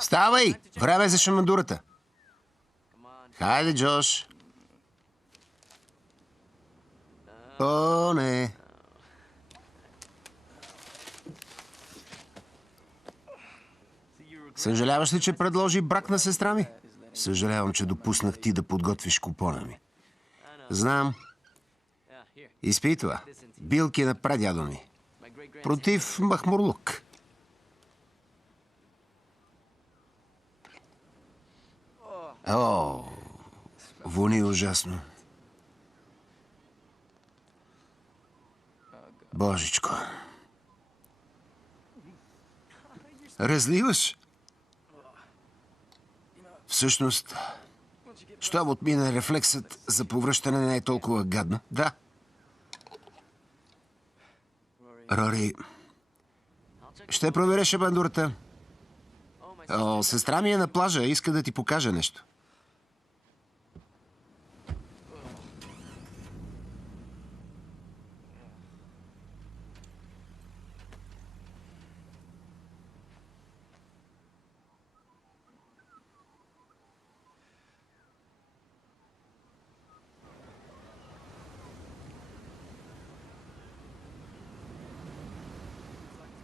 Ставай! Време е за шамандурата. Хайде, Джош. О, не. Съжаляваш ли, че предложи брак на сестра ми? Съжалявам, че допуснах ти да подготвиш купона ми. Знам. Изпий това. Билки на прадядо ми. Против махмурлук. О, вони ужасно. Божичко. Разливаш? Всъщност, щом отмина рефлексът за повръщане не е толкова гадно. Да. Рори, ще проверя шабандурата. О, сестра ми е на плажа. Иска да ти покажа нещо.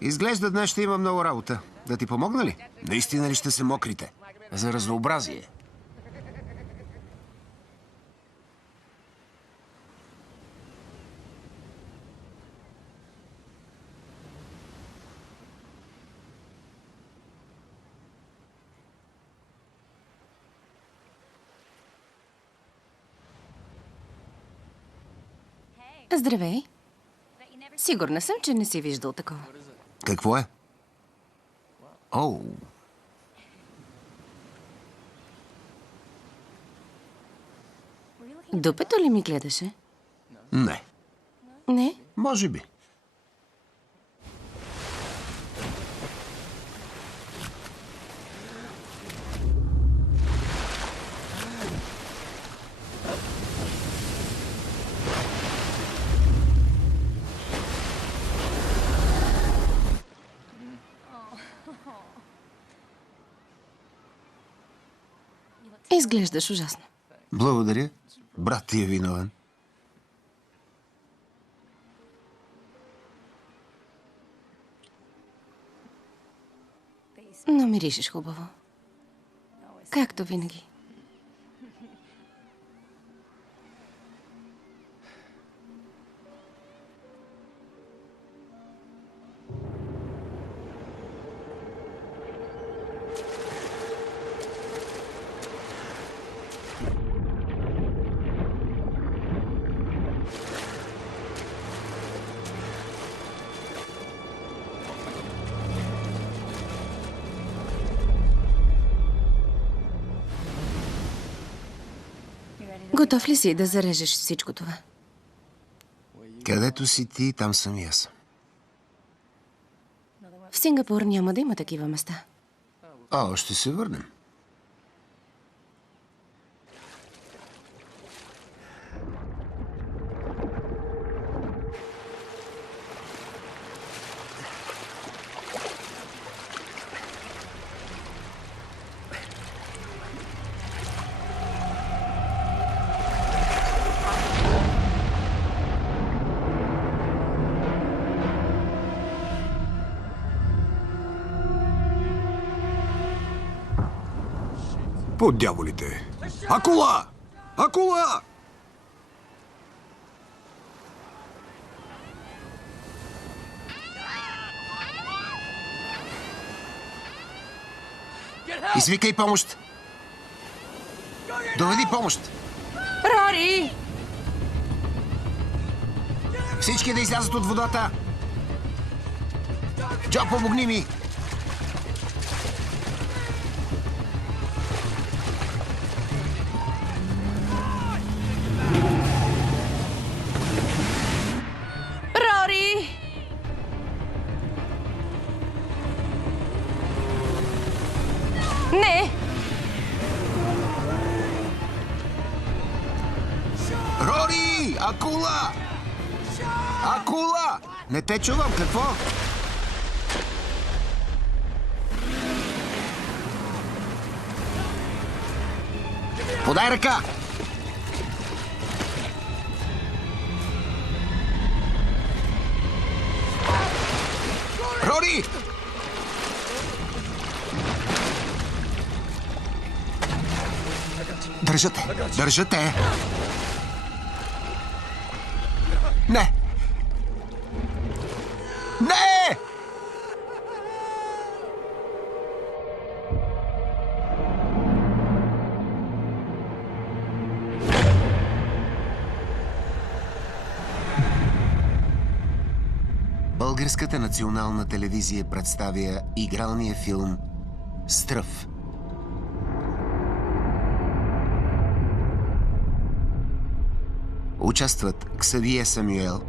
Изглежда днес ще има много работа. Да ти помогна ли? Наистина ли ще се мокрите? За разнообразие. Здравей. Сигурна съм, че не си виждал такова. Какво е? О. Дупето ли ми гледаше? Не. Не? Може би. Изглеждаш ужасно. Благодаря. Брат ти е виновен. Но миришеш хубаво. Както винаги. Готов ли си да зарежеш всичко това? Където си ти, там съм и аз. В Сингапур няма да има такива места. О, ще се върнем. По дяволите! Акула! Акула! Извикай помощ! Доведи помощ! Рори! Всички да излязат от водата! Джо, помогни ми! Рори! Не! Рори! Акула! Акула! Не те чувам, какво? Подай ръка! Роди! Държате! Държате! Не! Не! Българската национална телевизия представя игралния филм «Стръв». Участват Ксавие Самюел,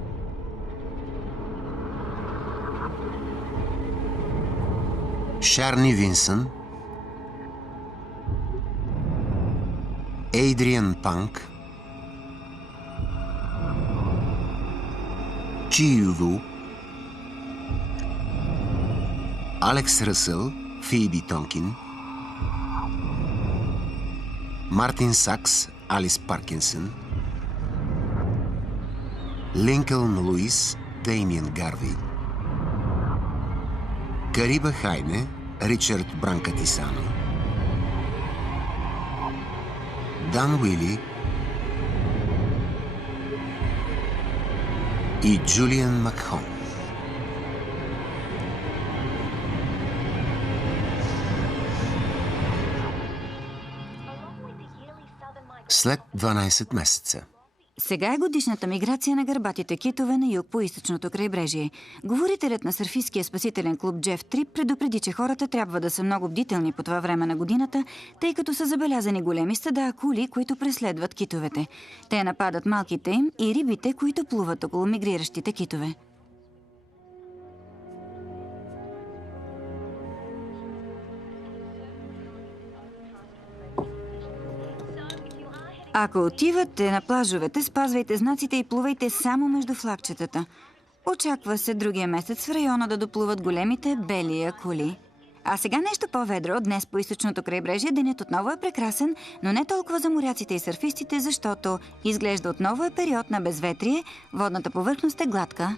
Шарни Винсън, Ейдриан Панк, Чи Ю, Алекс Ръсъл, Фиби Тонкин, Мартин Сакс, Алис Паркинсън, Линкълн Луис, Деймиан Гарви, Кариба Хайне, Ричард Бранкатисано, Дан Уили и Джулиан Макхон. След 12 месеца. Сега е годишната миграция на гърбатите китове на юг по източното крайбрежие. Говорителят на сърфийския спасителен клуб Джеф Трип предупреди, че хората трябва да са много бдителни по това време на годината, тъй като са забелязани големи стада акули, които преследват китовете. Те нападат малките им и рибите, които плуват около мигриращите китове. Ако отивате на плажовете, спазвайте знаците и плувайте само между флагчетата. Очаква се другия месец в района да доплуват големите бели акули. А сега нещо по-ведро. Днес по източното крайбрежие денят отново е прекрасен, но не толкова за моряците и сърфистите, защото изглежда отново е период на безветрие, водната повърхност е гладка.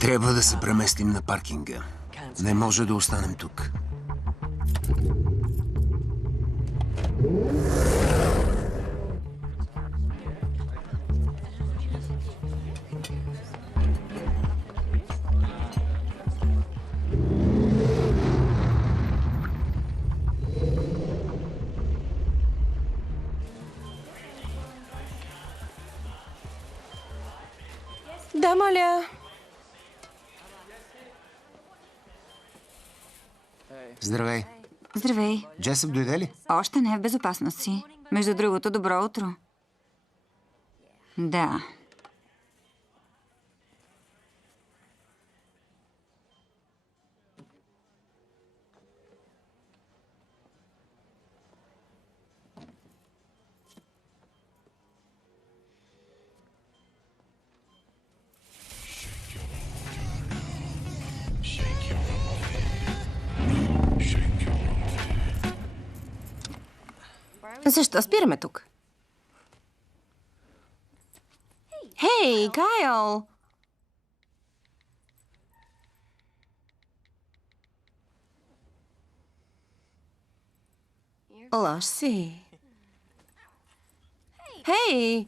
Трябва да се преместим на паркинга. Не може да останем тук. Да, моля. Здравей. Здравей. Джесъп дойде ли? Още не е в безопасност си. Между другото, добро утро. Да. Защо спираме тук? Хей, Кайл! Лош си. Хей!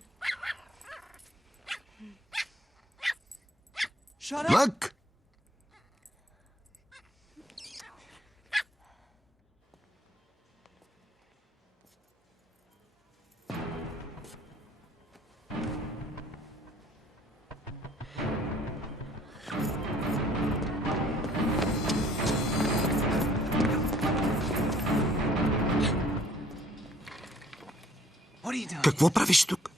Мък! Какво правиш тук?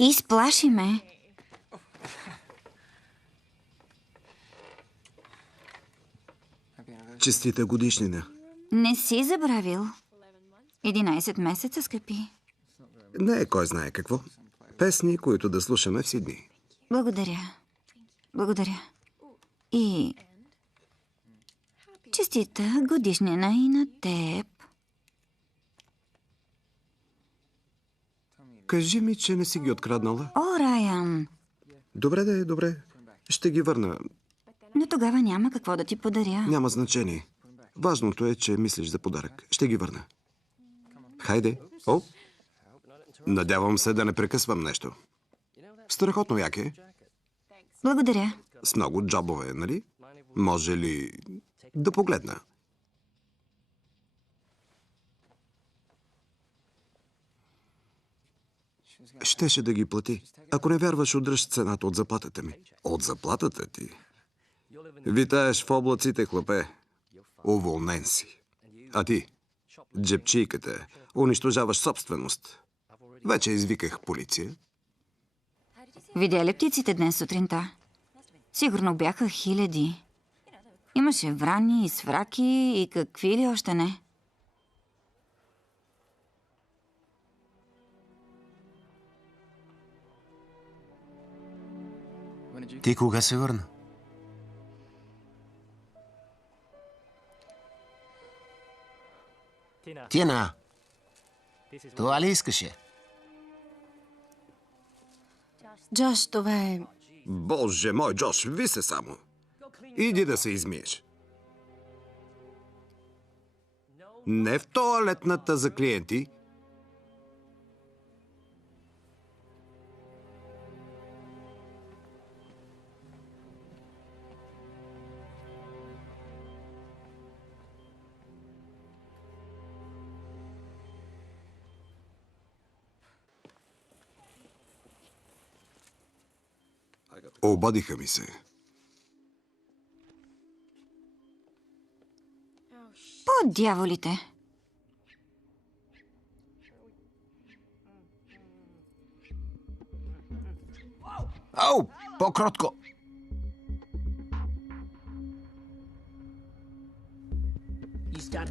Изплаши ме. Честита годишнина. Не си забравил. 11 месеца, скъпи. Не е кой знае какво. Песни, които да слушаме в Сидни. Благодаря. Благодаря. И... честита годишнина и на теб. Кажи ми, че не си ги откраднала. О, Райан, Добре, добре. Ще ги върна. но тогава няма какво да ти подаря. Няма значение. Важното е, че мислиш за подарък. Ще ги върна. Хайде. О! Надявам се да не прекъсвам нещо. Страхотно яке. Благодаря. С много джобове, нали? Може ли да погледна? Щеше да ги плати. Ако не вярваш, удръж цената от заплатата ми. От заплатата ти? Витаеш в облаците, хлапе. Уволнен си. А ти? Джепчийката. Унищожаваш собственост. Вече извиках полиция. Видя ли птиците днес сутринта? Сигурно бяха хиляди. Имаше врани и свраки и какви ли още не. Ти кога се върна? Тина! Това ли искаше? Джош, това е... Боже мой, Джош, ви се само. Иди да се измиеш. Не в тоалетната за клиенти. Обадиха ми се. По дяволите! Ау, по-кротко!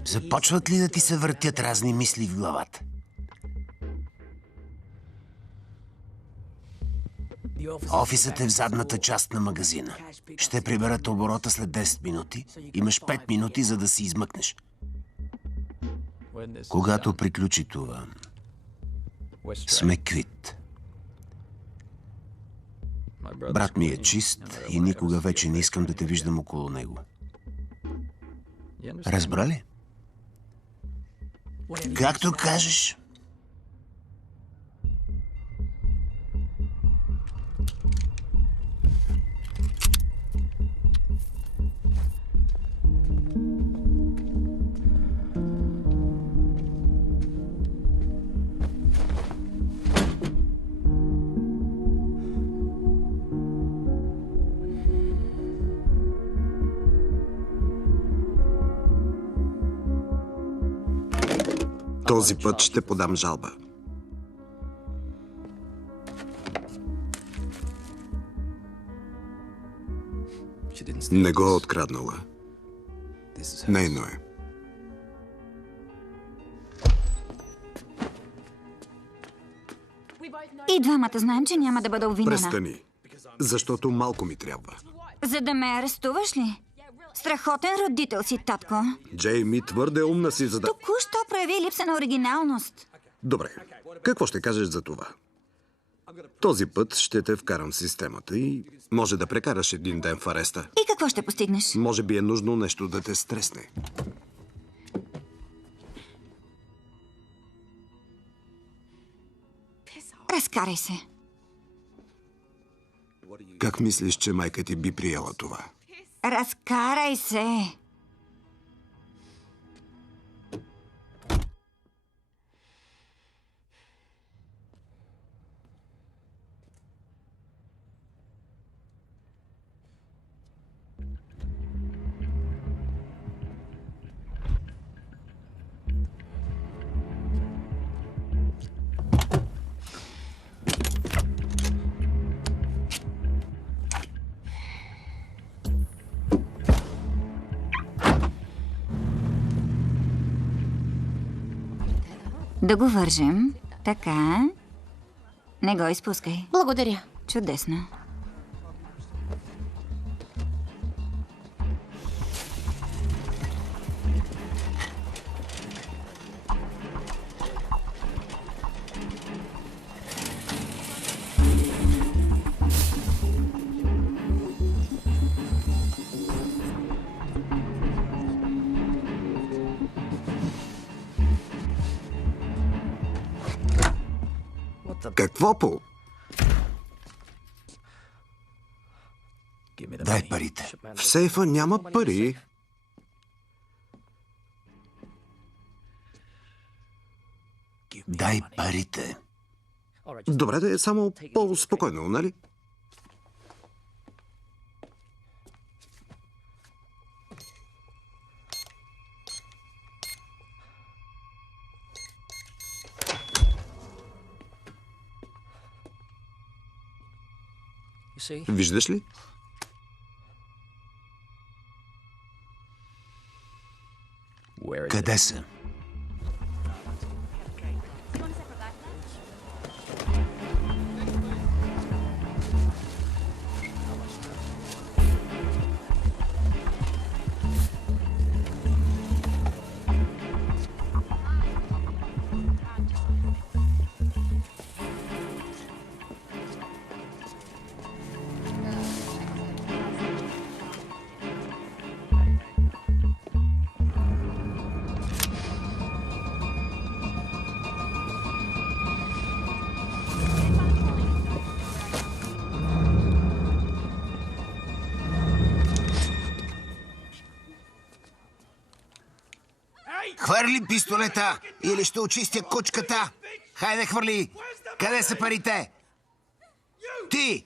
Започват ли да ти се въртят разни мисли в главата? Офисът е в задната част на магазина. Ще приберат оборота след 10 минути. Имаш 5 минути, за да си измъкнеш. Когато приключи това, сме квит. Брат ми е чист и никога вече не искам да те виждам около него. Разбра ли? Както кажеш. Този път ще подам жалба. Не го е откраднала. Нейно е. И двамата знаем, че няма да бъда обвинена. Престани. Защото малко ми трябва. За да ме арестуваш ли? Страхотен родител си, татко. Джейми, твърде умна си, за да... Току-що прояви липса на оригиналност. Добре, какво ще кажеш за това? Този път ще те вкарам в системата и може да прекараш един ден в ареста. И какво ще постигнеш? Може би е нужно нещо да те стресне. Разкарай се. Как мислиш, че майка ти би приела това? Разкарай се. Да го вържем. Така. Не го изпускай. Благодаря. Чудесно. Какво по? Дай парите. В сейфа няма пари. Дай парите. Добре, да е само по-спокойно, нали? Виждаш ли? Къде са? Хвърли пистолета или ще очистя кучката. Хайде, хвърли. Къде са парите? Ти!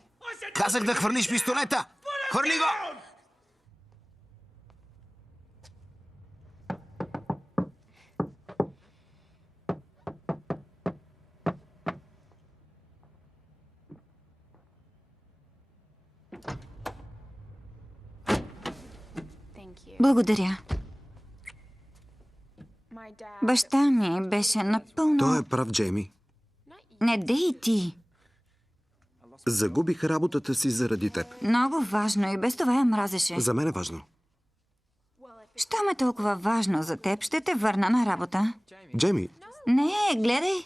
Казах да хвърлиш пистолета. Хвърли го! Благодаря. Баща ми беше напълно... Той е прав, Джейми. Не дей и ти. Загубих работата си заради теб. Много важно и без това я мразеше. За мен е важно. Щом е толкова важно за теб, ще те върна на работа. Джейми, Не, гледай.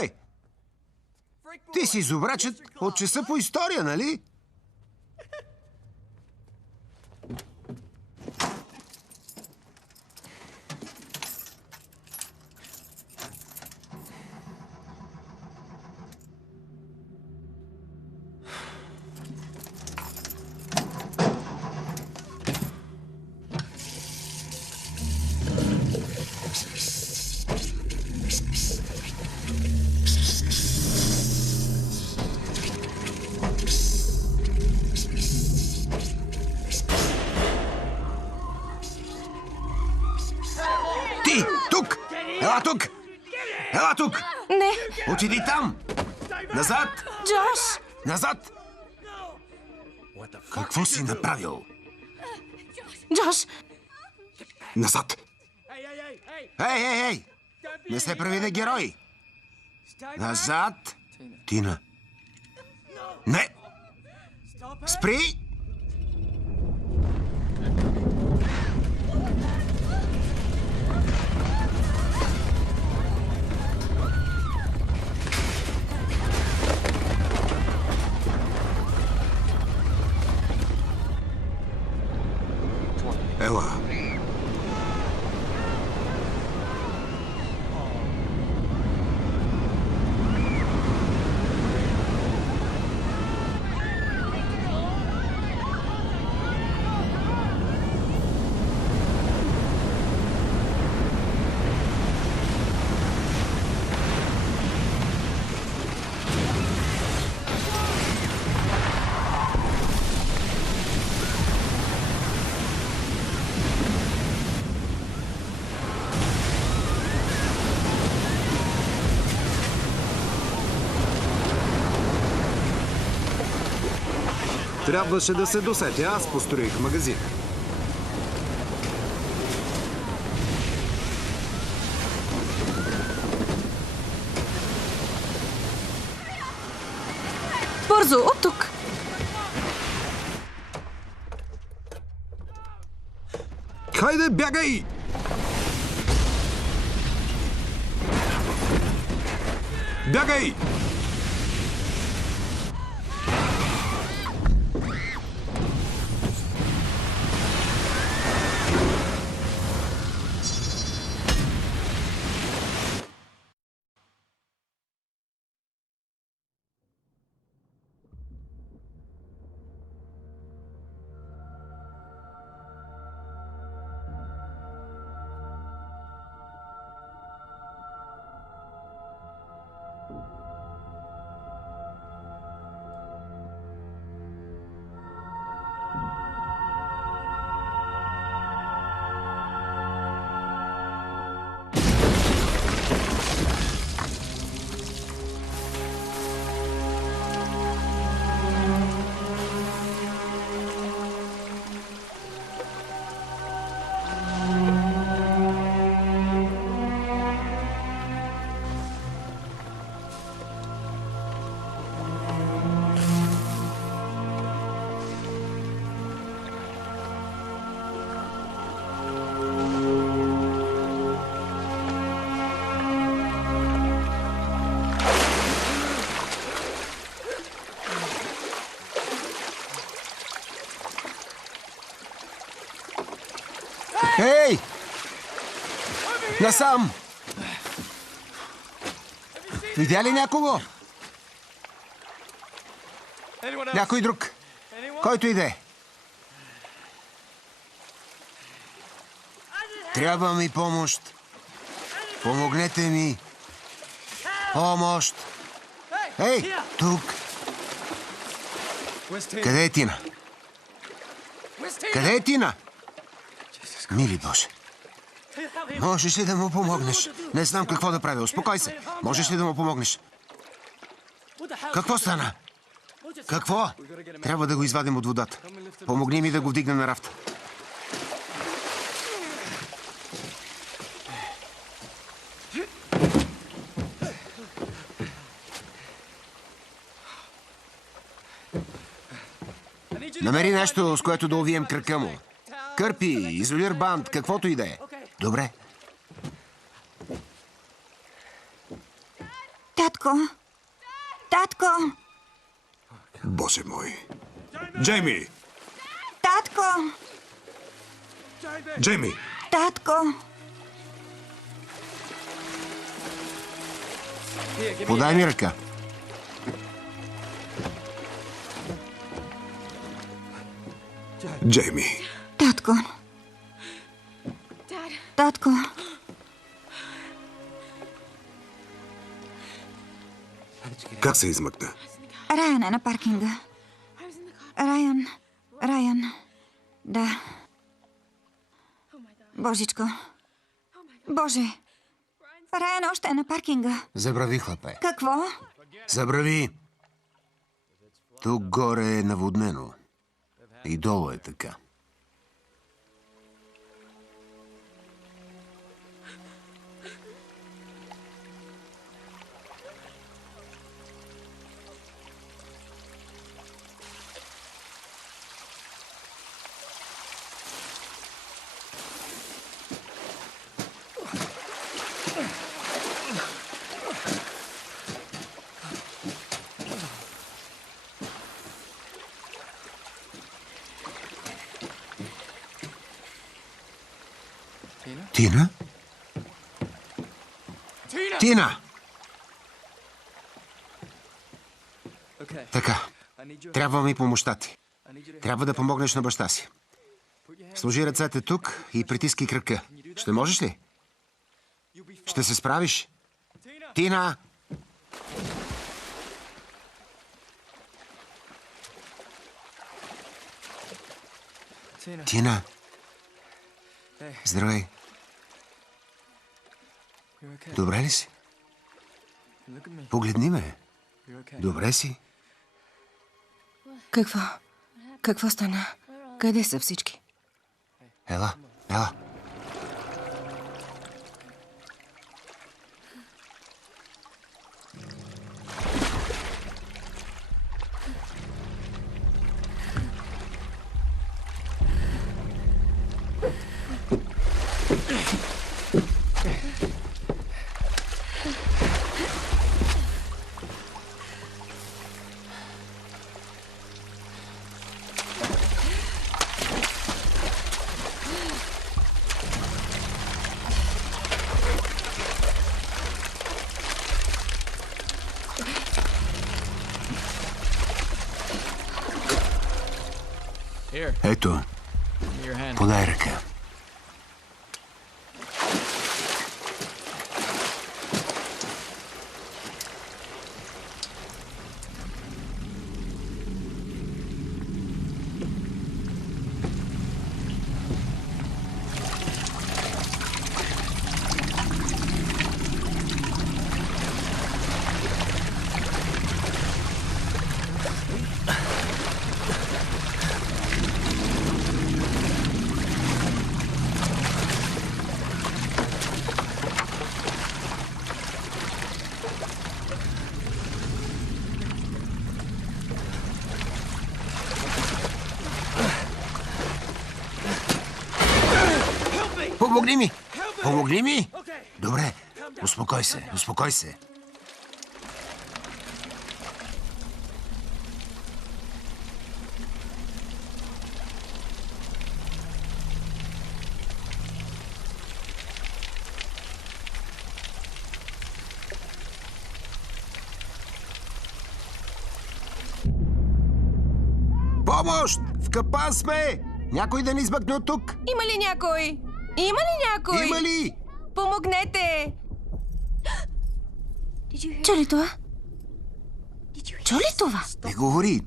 Ей! Ти си зубрачът от часа по история, нали? Ти, тук! Ела тук! Ела тук! Не, Отиди там! Назад! Джош! Назад! Какво си направил? Джош! назад! Ей! Не се прави на герой! Назад! Тина! Не! Спри! Ела. Трябваше да се досетя. Аз построих магазин. Бързо, от тук! Хайде, бягай! Бягай! Ей! Насам! Видя ли някого? Някой друг. Който иде. Трябва ми помощ. Помогнете ми. Помощ. Ей, тук. Къде е Тина? Къде е Тина? Мили Боже. Можеш ли да му помогнеш? Не знам какво да правя. Успокой се. Можеш ли да му помогнеш? Какво стана? Какво? Трябва да го извадим от водата. Помогни ми да го вдигна на рафта. Намери нещо, с което да увием кръка му. Кърпи, изолир бант, каквото и да е. Добре. Татко! Татко! Боже мой. Джейми! Татко! Джейми! Татко! Подай ми ръка. Джейми! Татко! Татко! Как се измъкна? Райан е на паркинга. Райан. Да. Божичко. Боже. Райан още е на паркинга. Забрави, хлапе. Какво? Забрави. Тук горе е наводнено. И долу е така. Тина? Тина! Така, трябва ми помощта ти. Трябва да помогнеш на баща си. Сложи ръцете тук и притискай кръка. Ще можеш ли? Ще се справиш? Тина! Тина! Здравей! Добре ли си? Погледни ме. Добре си? Какво? Какво стана? Къде са всички? Ела, ела. Ето, подай ръка. Помогни ми! Помогни ми! Добре, успокой се, успокой се. Помощ! В капан сме! Някой да ни измъкне от тук? Има ли някой? Има ли някой? Има ли? Помогнете! Чу ли това? Чу ли това? Не говори.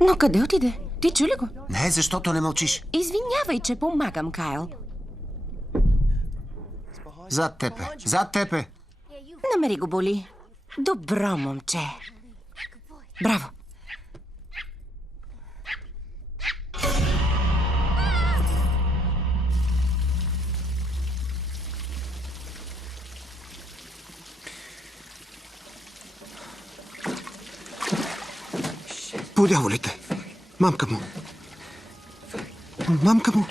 Но къде отиде? Ти чу ли го? Не, защото не мълчиш. Извинявай, че помагам, Кайл. Зад тебе, зад тебе. Намери го, боли. Добро момче. Браво. По дяволите! Мамка му! Мамка му!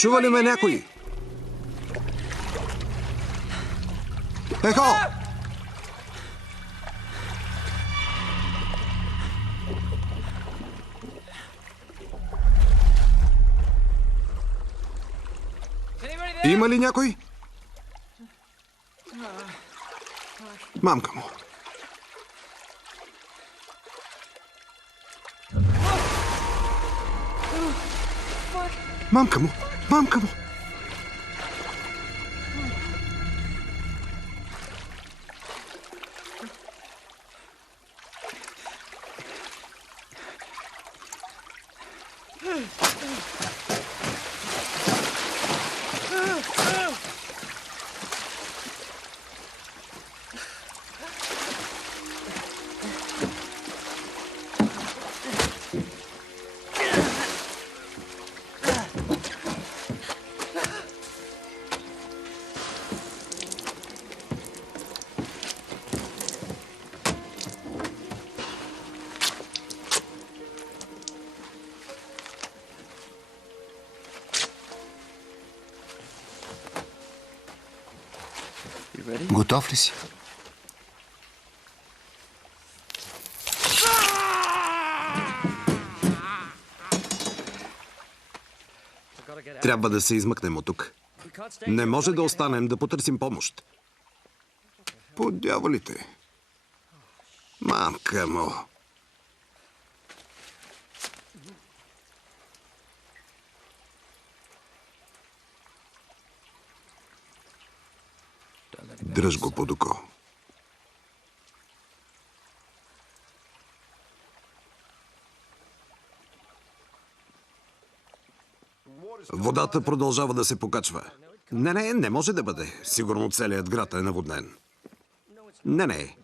Чува ли ме някой? Ехо! Има ли някой? Мамка му. Мамка му! Мамка му! Готов ли си? Трябва да се измъкнем от тук. Не може да останем да потърсим помощ. По дяволите. Мамка му. Дръж го под око. Водата продължава да се покачва. Не може да бъде. Сигурно целият град е наводнен. Не.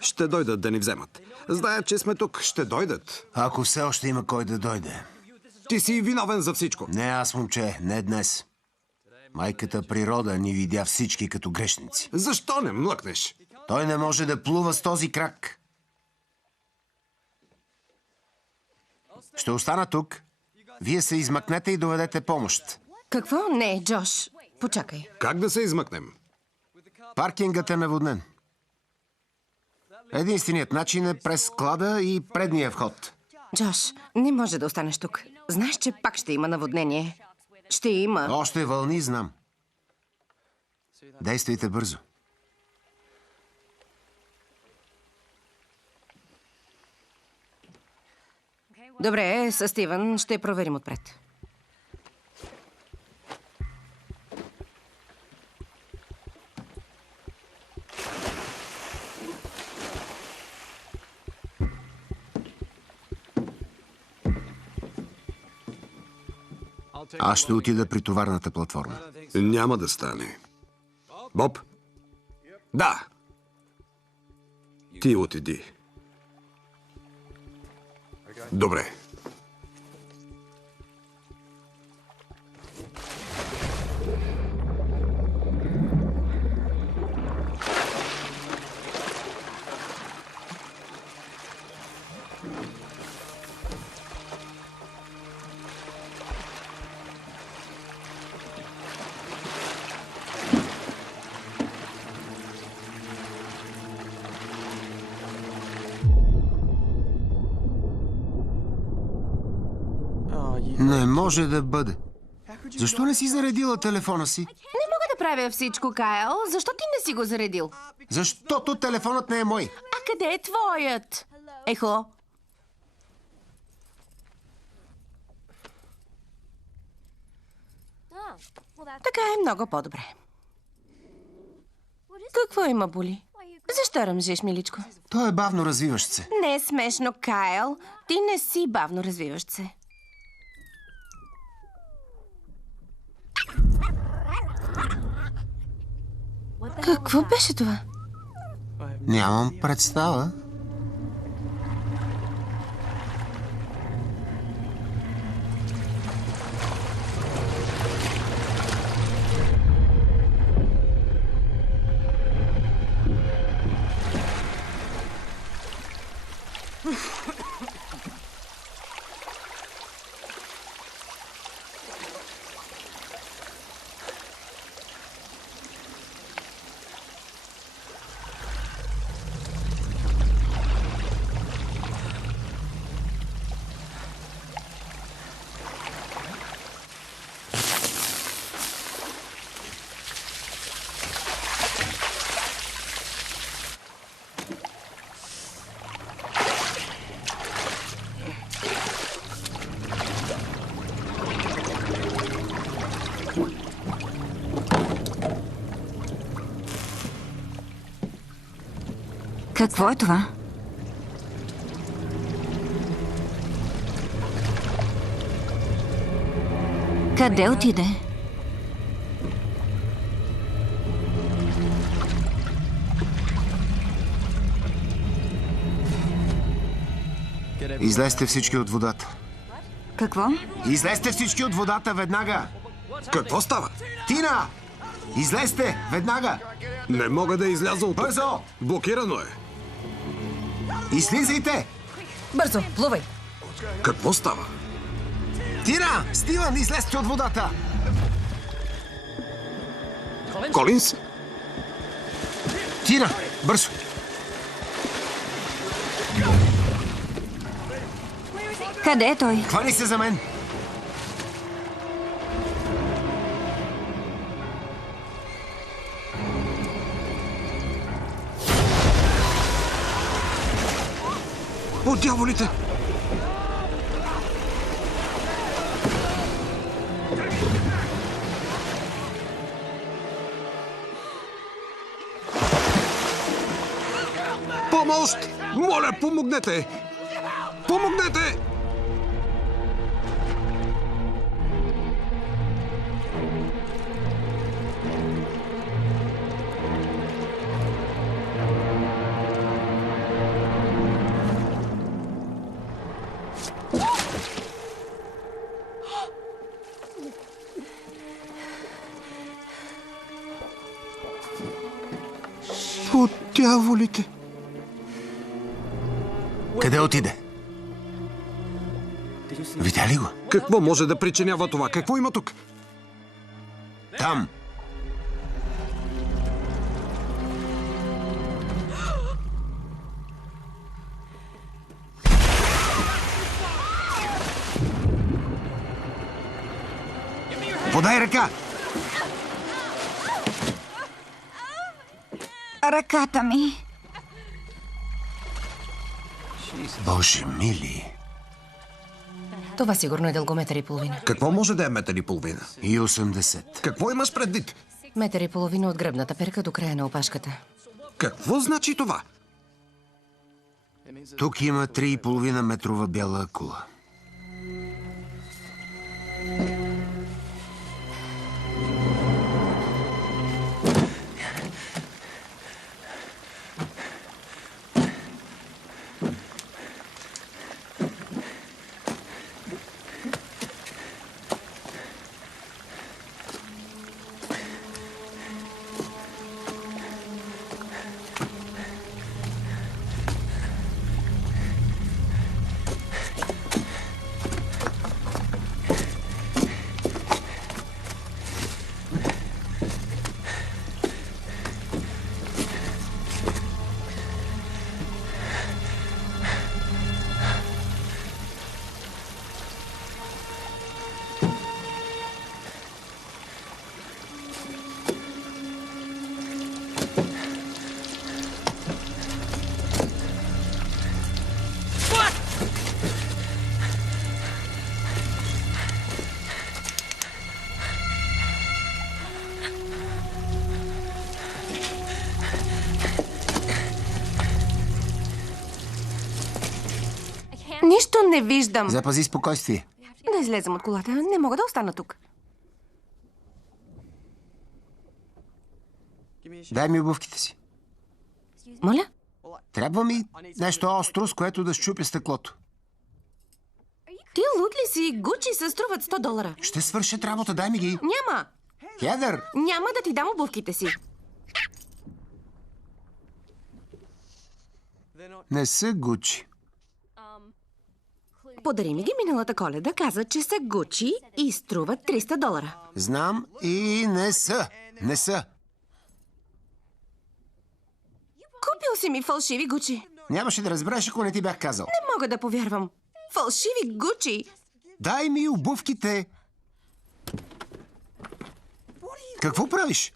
Ще дойдат да ни вземат. Знаят, че сме тук. Ще дойдат. Ако все още има кой да дойде. Ти си виновен за всичко. Не аз, момче, не днес. Майката природа ни видя всички като грешници. Защо не млъкнеш? Той не може да плува с този крак. Ще остана тук. Вие се измъкнете и доведете помощ. Какво? Не, Джош. Почакай. Как да се измъкнем? Паркингът е наводнен. Единственият начин е през склада и предния вход. Джош, не може да останеш тук. Знаеш, че пак ще има наводнение. Ще има. Още вълни знам. Действайте бързо. Добре, със Стивън ще проверим отпред. Аз ще отида при товарната платформа. Няма да стане. Боб? Да. Ти отиди. Добре. Не може да бъде. Защо не си заредила телефона си? Не мога да правя всичко, Кайл. Защо ти не си го заредил? Защото телефонът не е мой. А къде е твоят? Ехо. Така е много по-добре. Какво има, Боли? Защо ръмжеш, миличко? Той е бавно развиващ се. Не е смешно, Кайл. Ти не си бавно развиващ се. Какво беше това? Нямам представа. Какво е това? Къде отиде? Излезте всички от водата. Какво? Излезте всички от водата веднага! Какво става? Тина! Излезте веднага! Не мога да изляза от тук. Бързо! Блокирано е. Излизайте! Бързо, плувай! Какво става? Тина! Стивън, излезте от водата! Колинс? Тина! Бързо! Къде е той? Хвани се за мен! О, дяволите! Помощ! Моля, помогнете! Помогнете! О, дяволите! Къде отиде? Видя ли го? Какво може да причинява това? Какво има тук? Там! Подай ръка! Ръката ми. Боже мили! Това сигурно е дългометър и половина. Какво може да е метър и половина? И 80. Какво имаш предвид? Метър и половина от гръбната перка до края на опашката. Какво значи това? Тук има 3,5 метрова бяла акула. Нищо не виждам. Запази спокойствие. Да излезем от колата. Не мога да остана тук. Дай ми обувките си. Моля? Трябва ми нещо остро, с което да щупя стъклото. Ти луд ли си? Гучи се струват $100. Ще свършат работа, дай ми ги. Няма. Хедър! Няма да ти дам обувките си. Не са Гучи. Подари ми ги миналата Коледа. Каза, че са Гучи и струват $300. Знам и не са. Не са. Купил си ми фалшиви Гучи. Нямаше да разбереш, ако не ти бях казал. Не мога да повярвам. Фалшиви Гучи. Дай ми обувките. Какво правиш?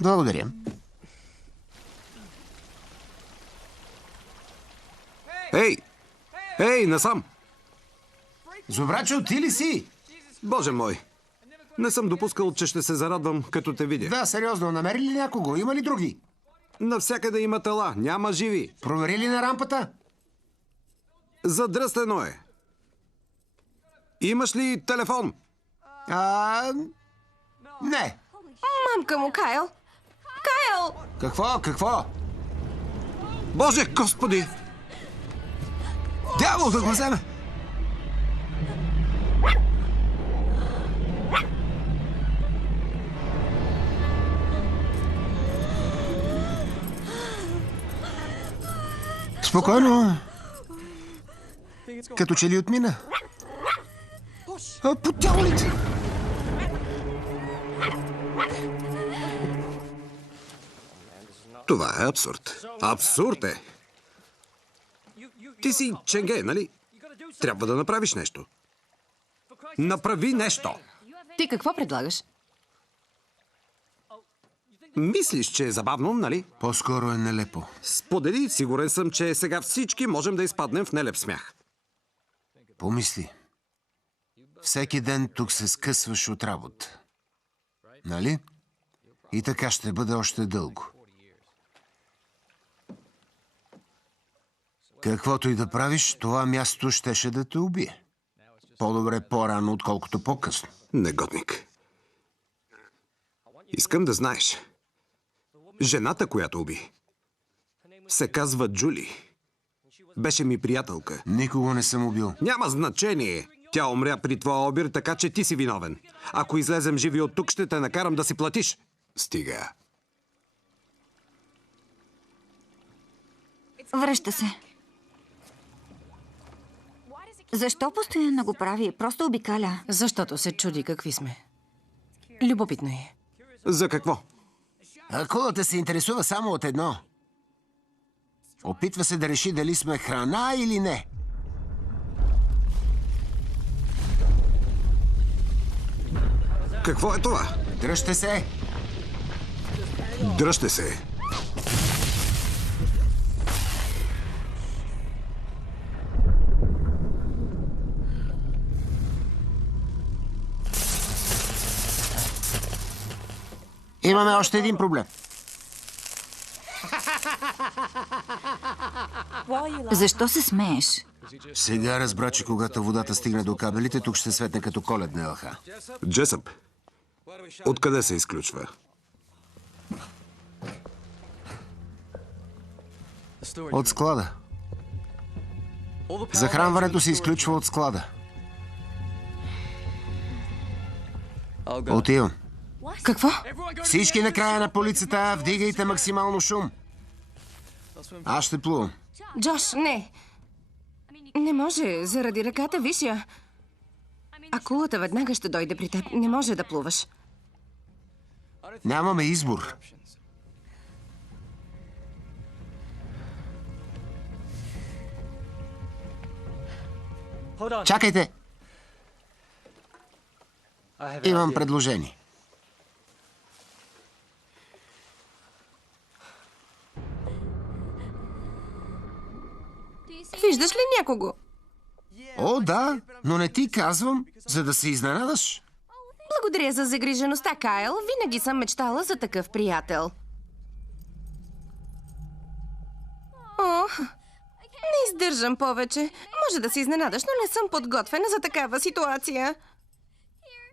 Благодаря. Ей! Ей, насам! Зубрачо, ти ли си? Боже мой! Не съм допускал, че ще се зарадвам, като те видя. Да, сериозно, намери ли някого? Има ли други? Навсякъде има тела, няма живи. Провери ли на рампата? Задръстено е. Имаш ли телефон? Не. Мамка му, Кайл! Кайл! Какво? Боже, господи! Дявол да го вземе! Спокойно. Като че ли отмина? По дяволите! Това е абсурд. Абсурд е. Ти си ченге, нали? Трябва да направиш нещо. Направи нещо! Ти какво предлагаш? Мислиш, че е забавно, нали? По-скоро е нелепо. Сподели, сигурен съм, че сега всички можем да изпаднем в нелеп смях. Помисли. Всеки ден тук се скъсваш от работа. Нали? И така ще бъде още дълго. Каквото и да правиш, това място щеше да те убие. По-добре по-рано, отколкото по-късно. Негодник. Искам да знаеш. Жената, която уби, се казва Джули. Беше ми приятелка. Никого не съм убил. Няма значение. Тя умря при твоя обир, така че ти си виновен. Ако излезем живи от тук, ще те накарам да си платиш. Стига. Връща се. Защо постоянно го прави? Просто обикаля. Защото се чуди какви сме. Любопитно е. За какво? Акулата се интересува само от едно. Опитва се да реши дали сме храна или не. Какво е това? Дръжте се! Дръжте се. Имаме още един проблем. Защо се смееш? Сега разбра, че когато водата стигне до кабелите, тук ще светне като коледна елха. Джесъп, откъде се изключва? От склада. Захранването се изключва от склада. Отивам. Какво? Всички на края на полицата, вдигайте максимално шум. Аз ще плувам. Джош, не. Не може, заради ръката, виж я. Акулата веднага ще дойде при теб. Не може да плуваш. Нямаме избор. Чакайте! Имам предложение. Виждаш ли някого? О, да, но не ти казвам, за да се изненадаш. Благодаря за загрижеността, Кайл. Винаги съм мечтала за такъв приятел. О, не издържам повече. Може да се изненадаш, но не съм подготвена за такава ситуация.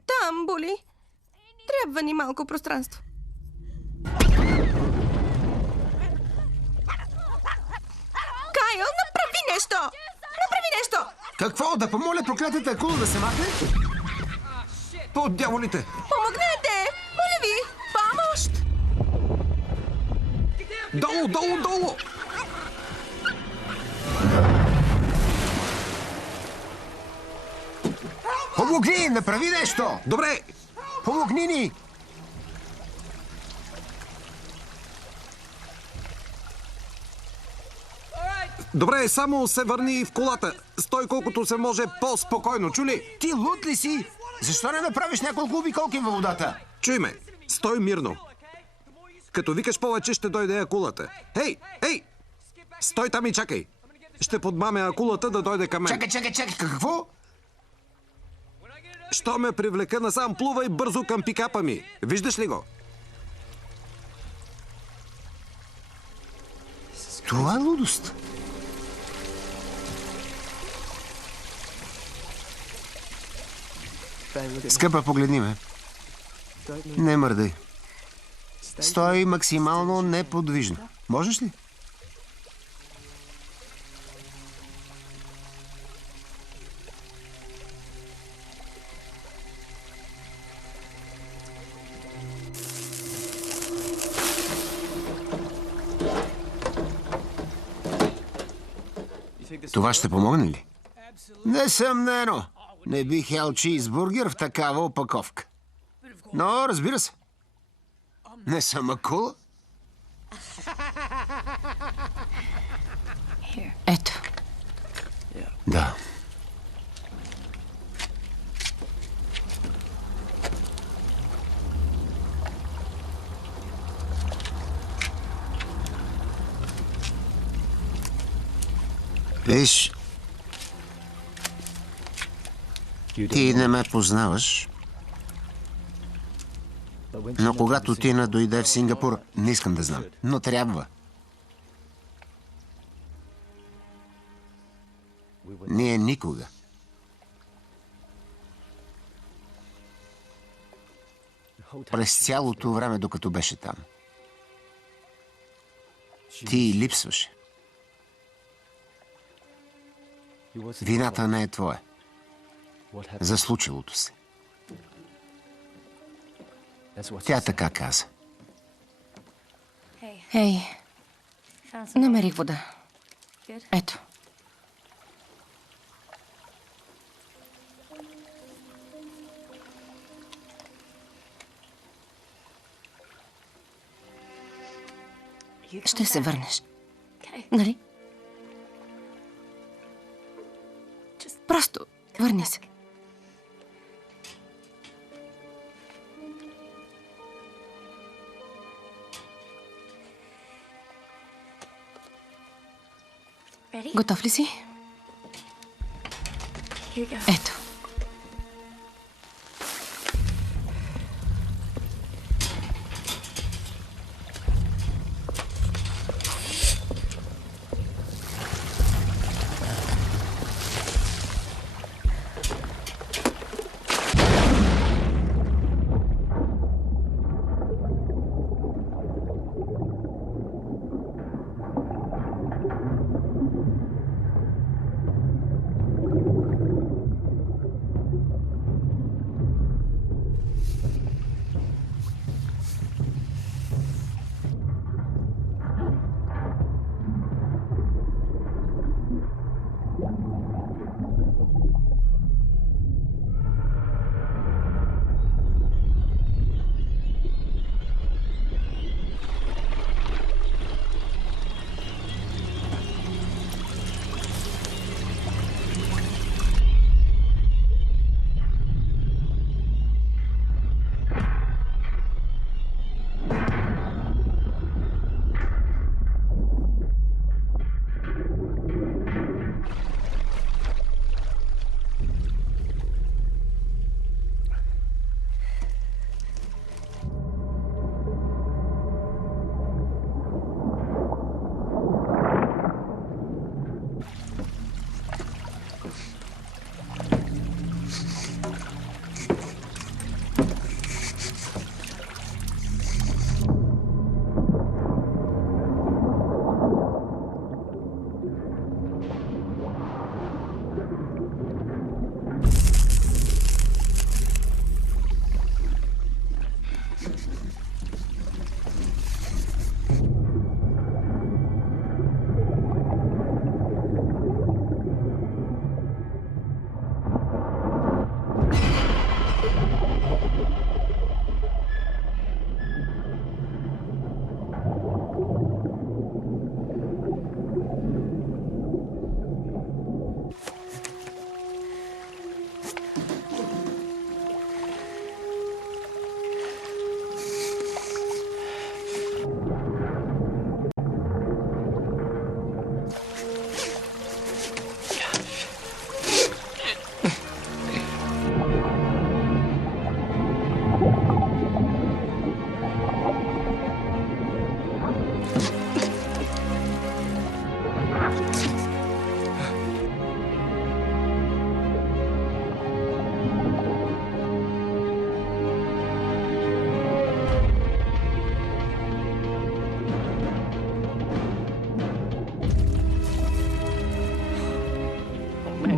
Там, Були. Трябва ни малко пространство. Кайл, направи нещо! Направи нещо! Какво? Да помоля проклятата акула да се махне? По дяволите! Помогнете! Моля ви! Помощ! Долу, долу, долу! Помогни! Направи нещо! Добре! Помогни ни! Добре, само се върни в колата. Стой колкото се може по-спокойно, чули? Ти луд ли си? Защо не направиш няколко обиколки във водата? Чуй ме, стой мирно. Като викаш повече, ще дойде акулата. Ей, ей! Стой там и чакай. Ще подмамя акулата да дойде към мен. Чакай, какво? Що ме привлека насам, плувай бързо към пикапа ми. Виждаш ли го? Това е лудост. Скъпа, погледни ме. Не мърдай. Стой максимално неподвижно. Можеш ли? Това ще помогне ли? Несъмнено. Не бих ял чизбургер в такава опаковка. Но, разбира се. Не съм акула. Ето. Да. Виж, ти не ме познаваш, но когато Тина дойде в Сингапур, не искам да знам, но трябва. Ние никога. През цялото време, докато беше там. Ти липсваше. Вината не е твоя. За случилото се. Тя така каза. Ей, намерих вода. Ето. Ще се върнеш. Нали? Просто върни се. Готов ли си? Ето.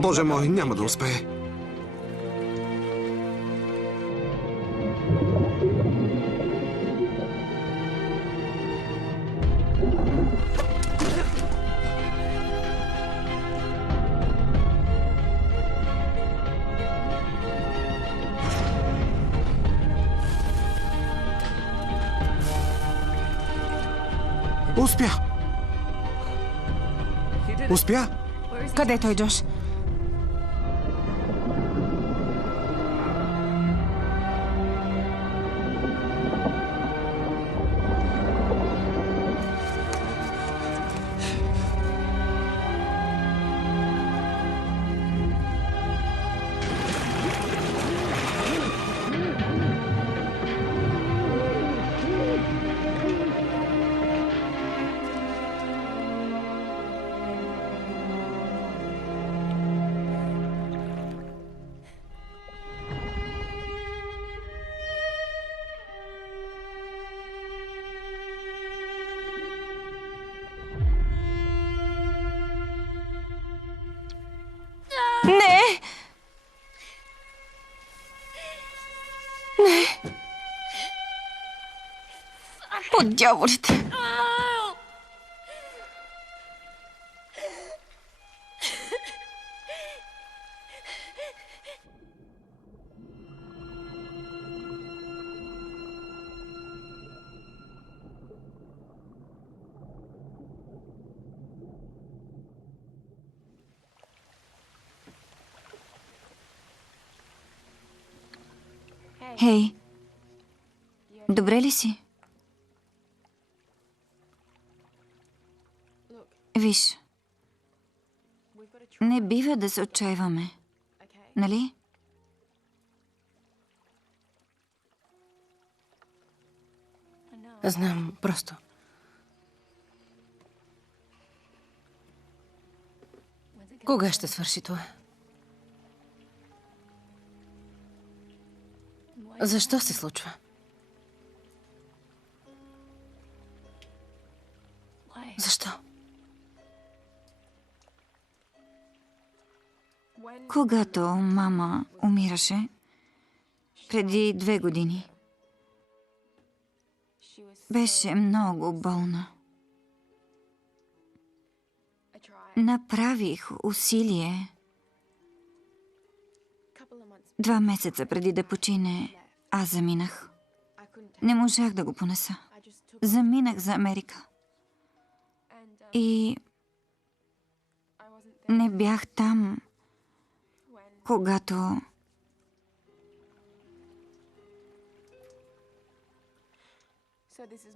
Боже мой, няма да успее. Успя! Успя? Къде е той, Джош? Не! Не! От дяволите! Хей, добре ли си? Виж, не бива да се отчаиваме, нали? Знам, просто. Кога ще свърши това? Защо се случва? Защо? Когато мама умираше преди 2 години, беше много болна. Направих усилие 2 месеца преди да почине, аз заминах. Не можах да го понеса. Заминах за Америка. И не бях там, когато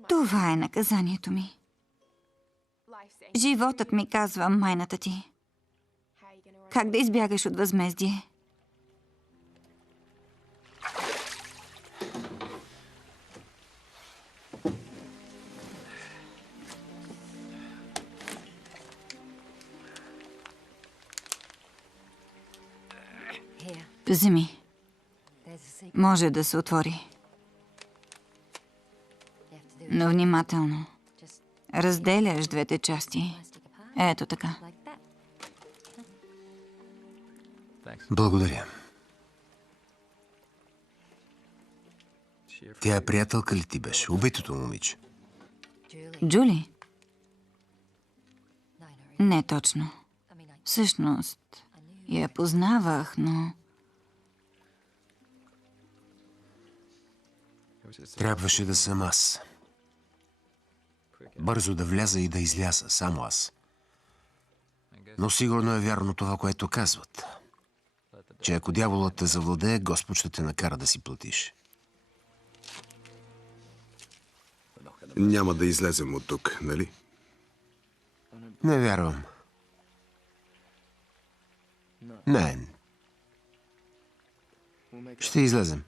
това е наказанието ми. Животът ми казва майната ти. Как да избягаш от възмездие? Вземи. Може да се отвори. Но внимателно. Разделяш 2 части. Ето така. Благодаря. Тя е приятелка ли ти беше? Убитото момиче. Джули? Не точно. Всъщност, я познавах, но... Трябваше да съм аз. Бързо да вляза и да изляза, само аз. Но сигурно е вярно това, което казват. Че ако дяволът те завладее, Господ ще те накара да си платиш. Няма да излезем от тук, нали? Не вярвам. Не. Ще излезем.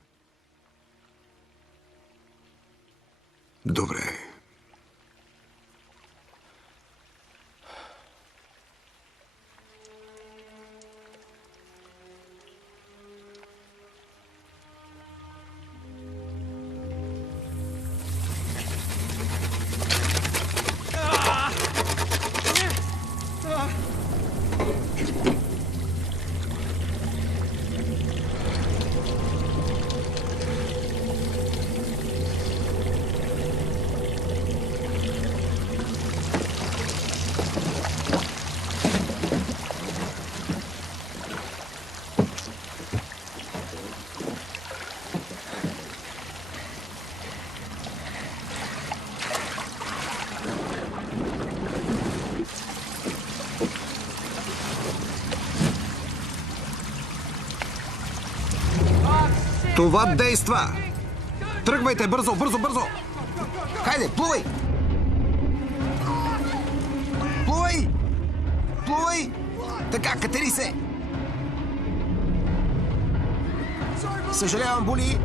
Добре. Това действа! Тръгвайте, бързо, бързо, бързо! Хайде, плувай! Плувай! Плувай! Така, катери се! Съжалявам, Були!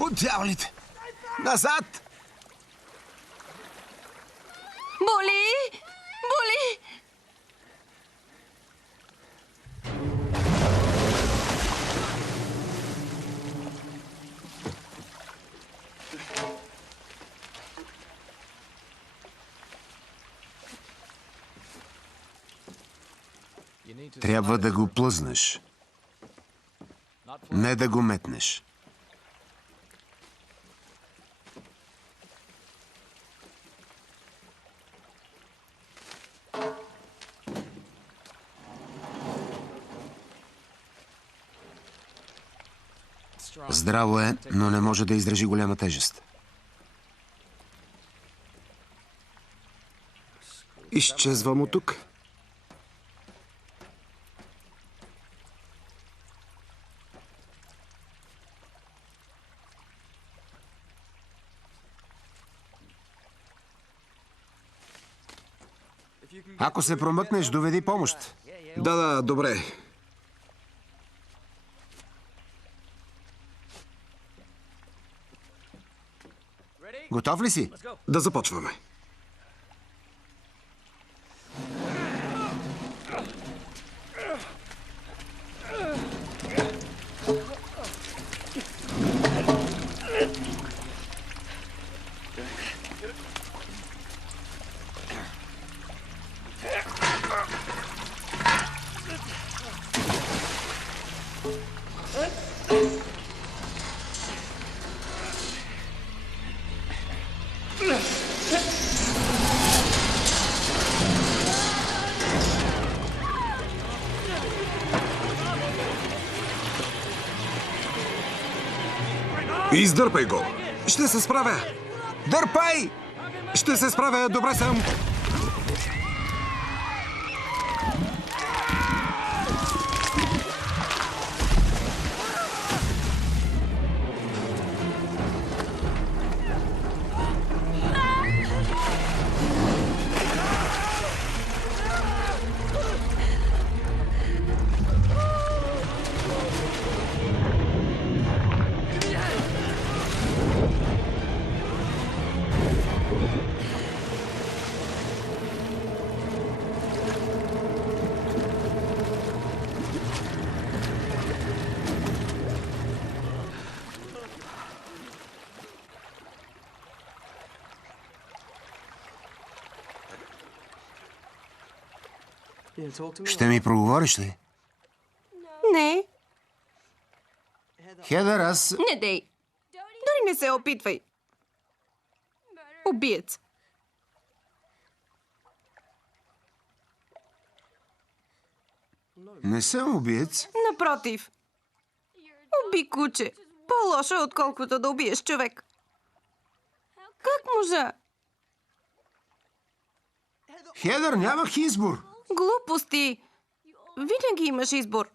От дяволите! Назад! Були! Були! Трябва да го плъзнеш. Не да го метнеш. Здраво е, но не може да издържи голяма тежест. Изчезвам от тук. Ако се промъкнеш, доведи помощ. Да, добре. Готов ли си? Да започваме. Издърпай го! Ще се справя! Дърпай! Ще се справя! Добре съм! Ще ми проговориш ли? Не, Хедър, аз... не дей. Дори не се опитвай. Убиец. Не съм убиец. Напротив. Уби куче. По-лошо, отколкото да убиеш човек. Как можа? Хедър, нямах избор. Глупости. Винаги имаш избор.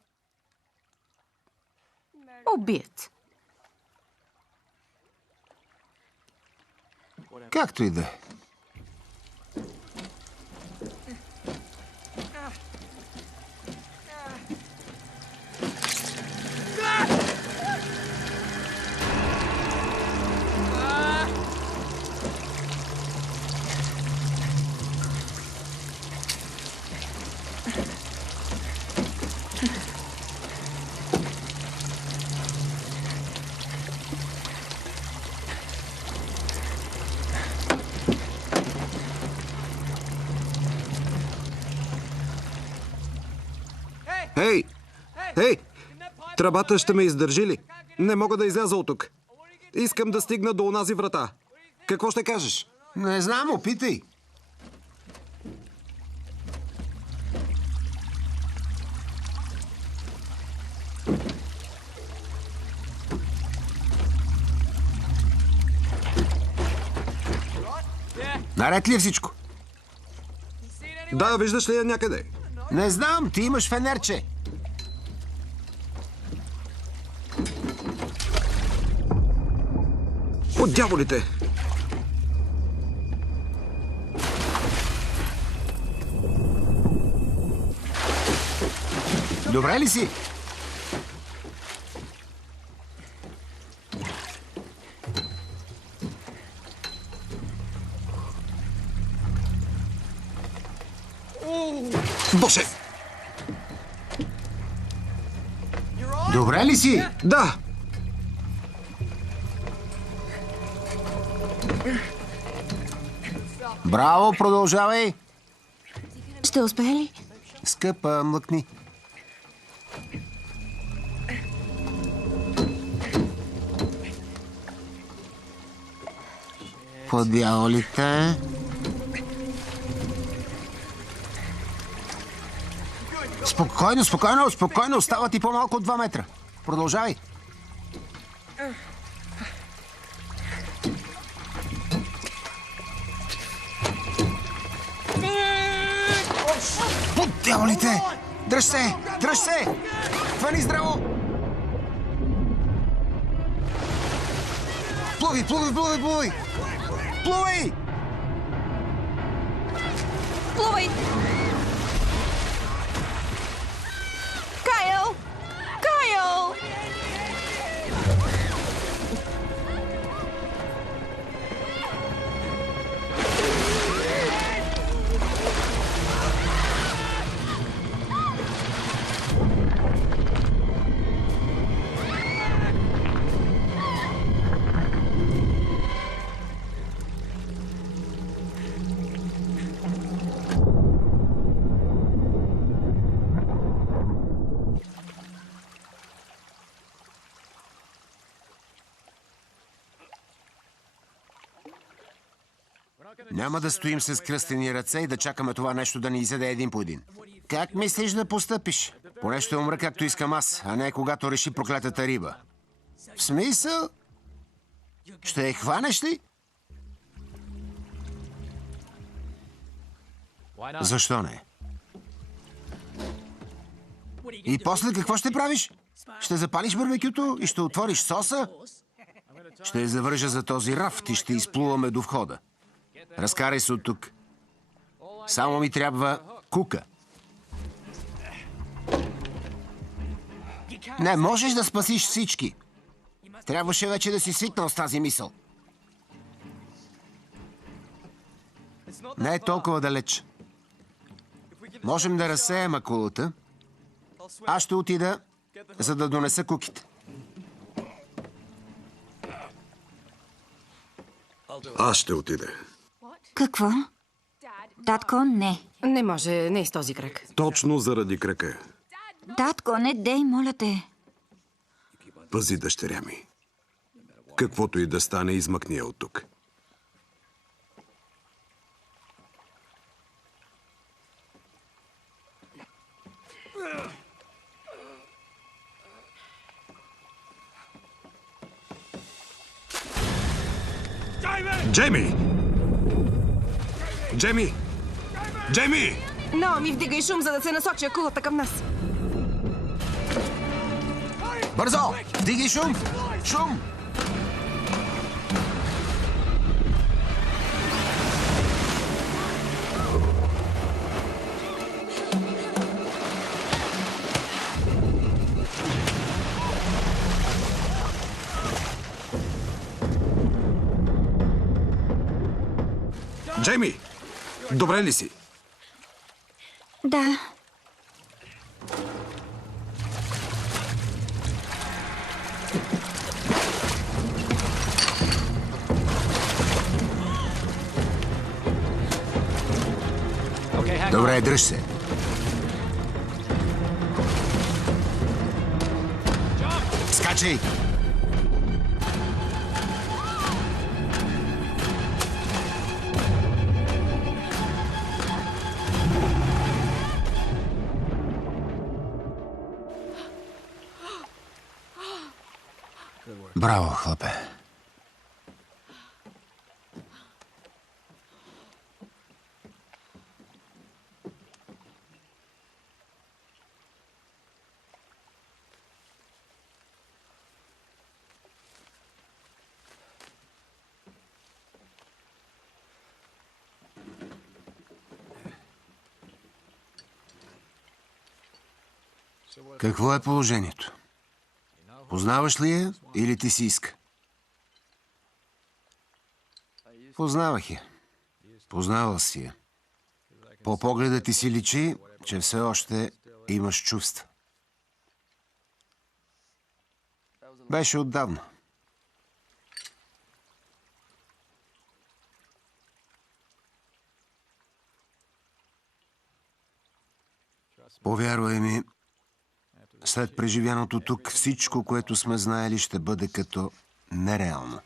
Убиец. Както и да е. Хей! Хей! Тръбата ще ме издържи ли? Не мога да изляза от тук. Искам да стигна до онази врата. Какво ще кажеш? Не знам, опитай. Наред ли е всичко? Да, виждаш ли я някъде? Не знам, ти имаш фенерче. Под дяволите! Добре ли си? Боже! Добре ли си? Да! Браво, продължавай! Ще успее ли? Скъпа, млъкни. По дяволите. Спокойно, спокойно, спокойно. Остава ти по-малко от 2 метра. Продължавай. По дяволите! Дръж се! Дръж се! Хвани здраво! Плувай, плувай, плувай, плувай! Плувай! Плувай! Кайл! Кайл! Няма да стоим с кръстени ръце и да чакаме това нещо да ни изяде един по един. Как мислиш да постъпиш? Поне ще умра както искам аз, а не когато реши проклятата риба. В смисъл? Ще я хванеш ли? Защо не? И после какво ще правиш? Ще запалиш барбекюто и ще отвориш соса? Ще я завържа за този рафт и ще изплуваме до входа. Разкарай се от тук. Само ми трябва кука. Не можеш да спасиш всички. Трябваше вече да си свикнал с тази мисъл. Не е толкова далеч. Можем да разсеем акулата. Аз ще отида, за да донеса куките. Аз ще отида. Какво? Татко, не. Не може, не и с този кръг. Точно заради крака. Татко, не дей, моля те. Пази дъщеря ми. Каквото и да стане, измъкни я от тук. Джейми! Джейми! Джейми! Но ми вдигай шум, за да се насочи акулата към нас. Бързо! Вдигай шум! Шум! Джейми! Добре ли си? Да. Добре, дръж се. Скачай! Браво, хлапе. Какво е положението? Познаваш ли я или ти си иска? Познавах я. Познавал си я. По погледа ти си личи, че все още имаш чувства. Беше отдавна. Повярвай ми, след преживяното тук, всичко, което сме знаели, ще бъде като нереално.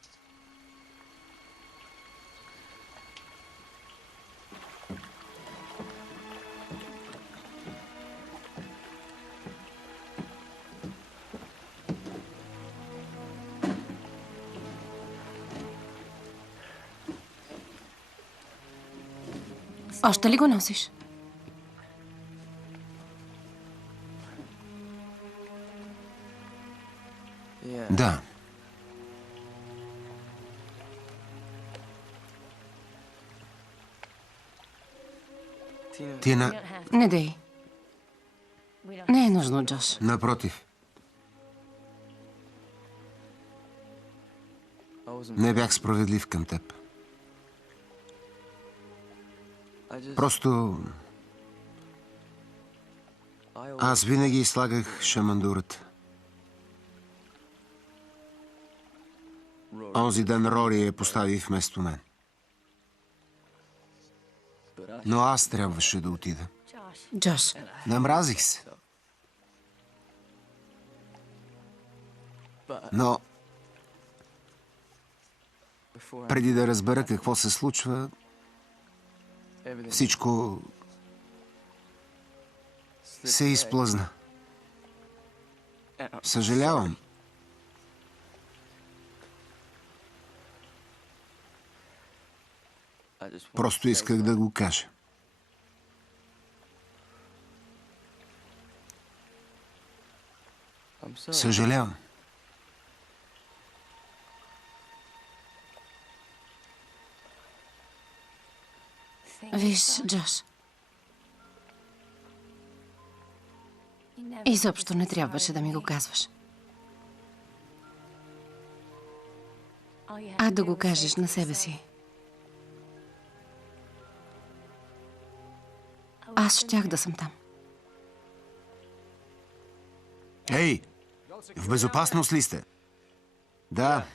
Още ли го носиш? Да. Тина, Не дей. Не е нужно, Джош. напротив. Не бях справедлив към теб. Просто аз винаги слагах шамандурата. Онзи ден Рори я постави вместо мен. Но аз трябваше да отида. Джош, Намразих се. Но преди да разбера какво се случва, всичко се изплъзна. Съжалявам. Просто исках да го кажа. Съжалявам. виж, Джош. Изобщо не трябваше да ми го казваш. А да го кажеш на себе си. Аз щях да съм там. Ей, в безопасност ли сте? Да.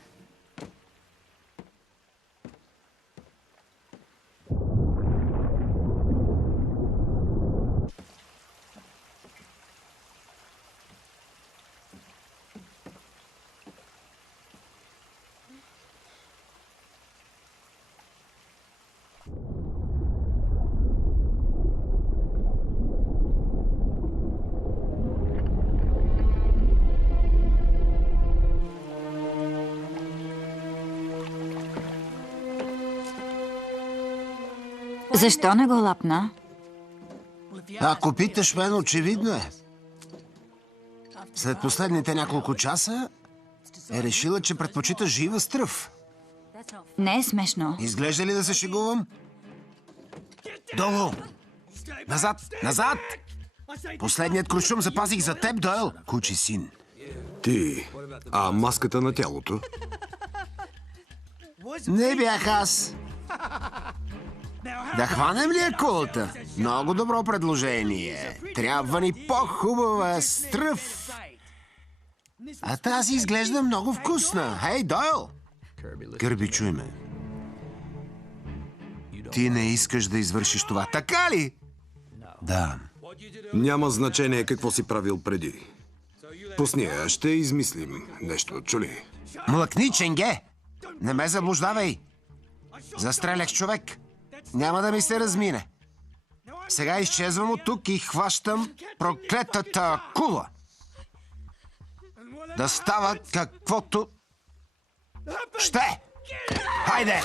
Защо не го лапна? Ако питаш мен, очевидно е. След последните няколко часа е решила, че предпочита жива стръв. Не е смешно. Изглежда ли да се шегувам? Долу! Назад! Назад! Последният куршум запазих за теб, Дойл, кучи син. Ти, а маската на тялото? Не бях аз. Да хванем ли култа? Много добро предложение. Трябва ни по-хубава стръв. А тази изглежда много вкусна. Хей, Дойл! Кърби, чуй ме. Ти не искаш да извършиш това, така ли? Да. Няма значение какво си правил преди. Пусни я, ще измислим нещо, чули? Млъкни, ченге! Не ме заблуждавай! Застрелях човек. Няма да ми се размине. Сега изчезвам от тук и хващам проклетата кула. Да става каквото ще! Хайде!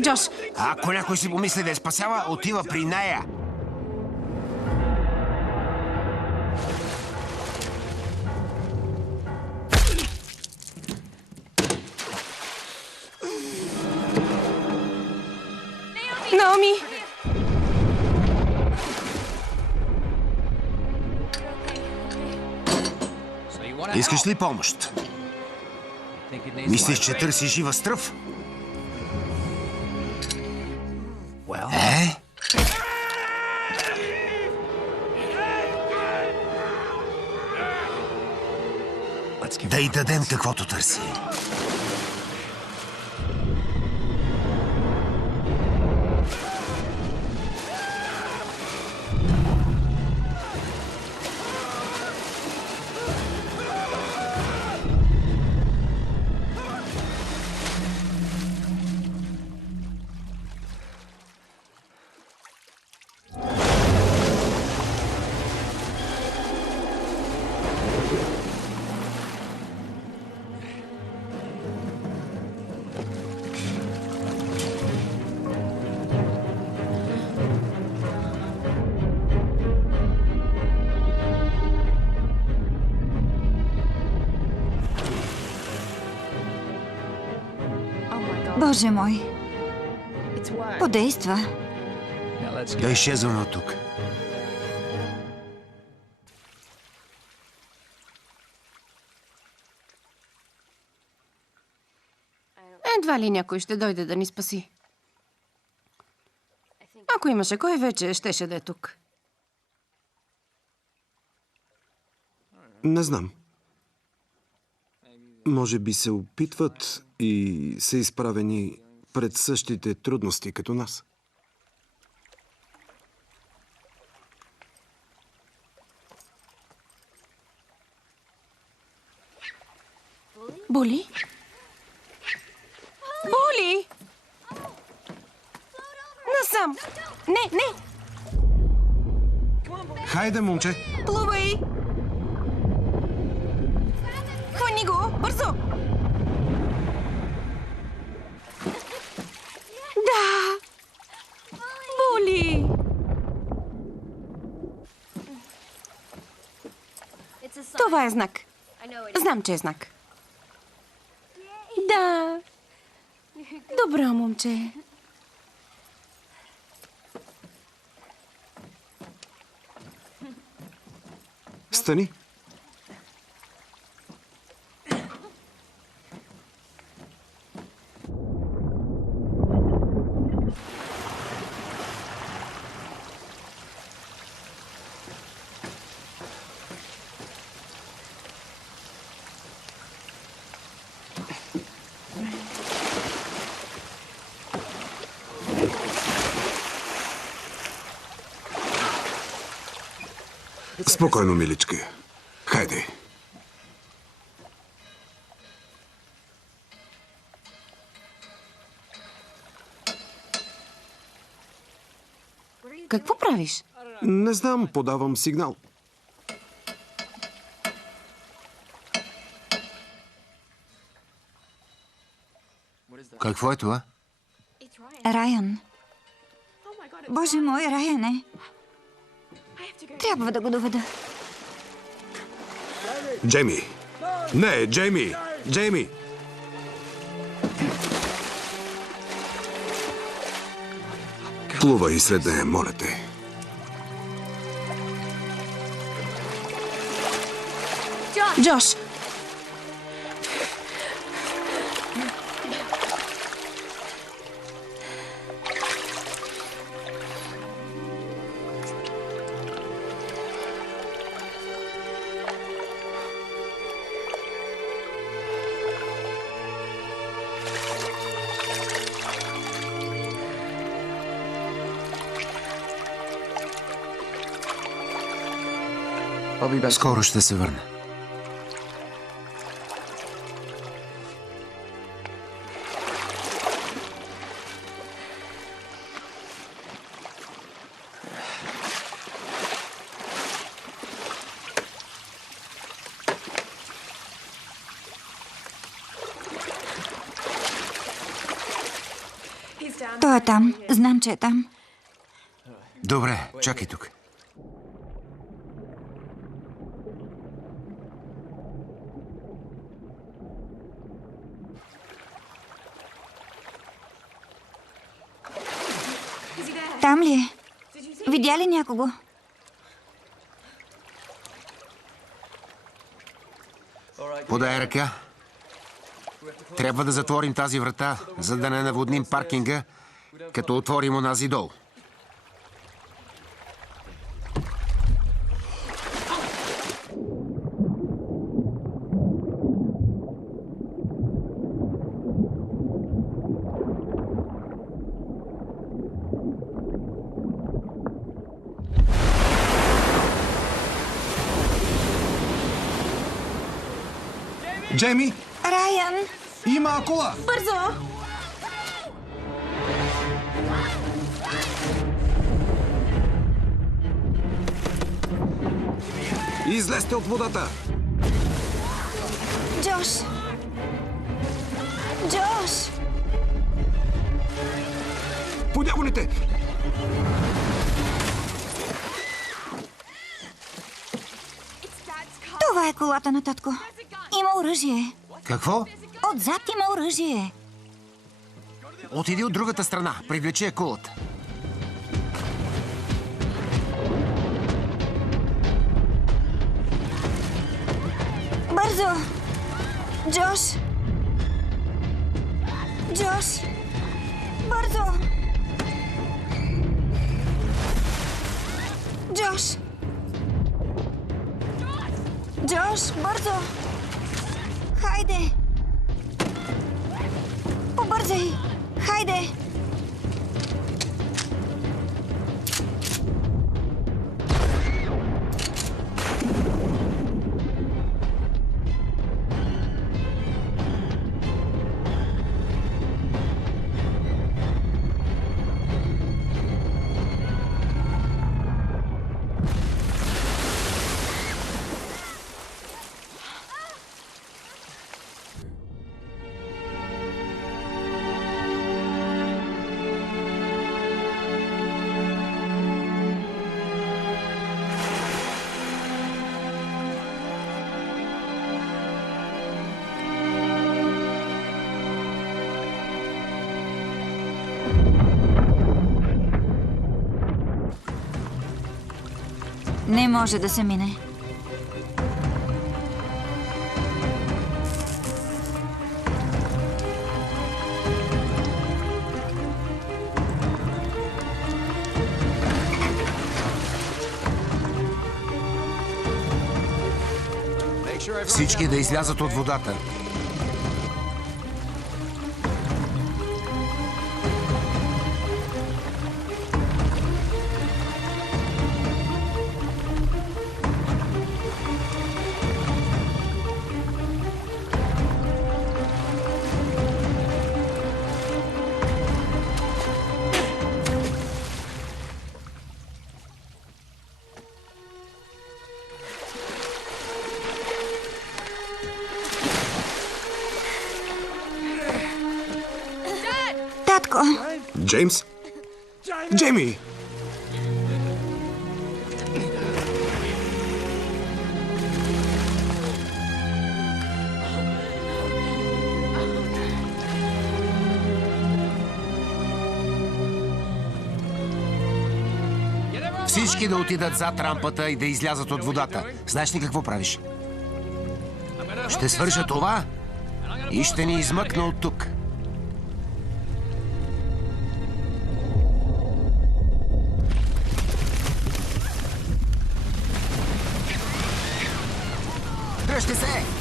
Джош, Ако някой си помисли да я спасява, отива при нея. Наоми! Искаш ли помощ? Мислиш, че търси жива стръв? Е? Да й дадем каквото търси. Боже мой, подейства. Да изчезваме от тук. Едва ли някой ще дойде да ни спаси. Ако имаше кой, вече щеше да е тук. Не знам. Може би се опитват и са изправени пред същите трудности като нас. Були? Були! Насам! Не, не! Хайде, момче! Плувай! Хвани го! Бързо! Да! Були! Това е знак. Знам, че е знак. Да. Добро, момче. Стани! Спокойно, миличка. Хайде. Какво правиш? Не знам, подавам сигнал. Какво е това? Райан. Боже мой, Райан е. Трябва да го доведа. Джейми! Не, Джейми! Джейми! Плувай след нея, моля те. Джош! Скоро ще се върна. Той е там. Знам, че е там. Добре, чакай тук. Там ли е? Видя ли някого? Подай ръка. Трябва да затворим тази врата, за да не наводним паркинга, като отворим онази долу. Джейми, Райан, има акула! бързо! Излезте от водата! Джош! Джош! По дяволите! Това е колата на татко. Има оръжие. Какво? Отзад има оръжие. Отиди от другата страна. Привлечи акулата. Бързо! Джош! Джош! Бързо! Джош! Джош, бързо! Хайде! Побързай! Хайде! Не може да се мине. Всички да излязат от водата. Татко! Джеймс? Джейми! Всички да отидат зад рампата и да излязат от водата. Знаеш ли какво правиш? Ще свържа това и ще ни измъкна от тук. Дръжте се!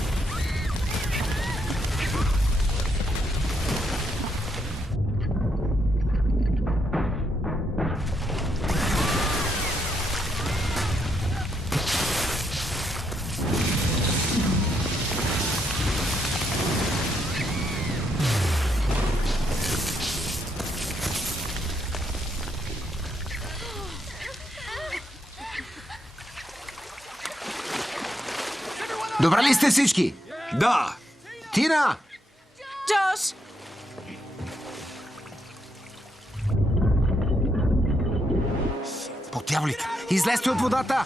Добре ли сте всички? Да! Тина! Джош! По дяволите! Излезте от водата!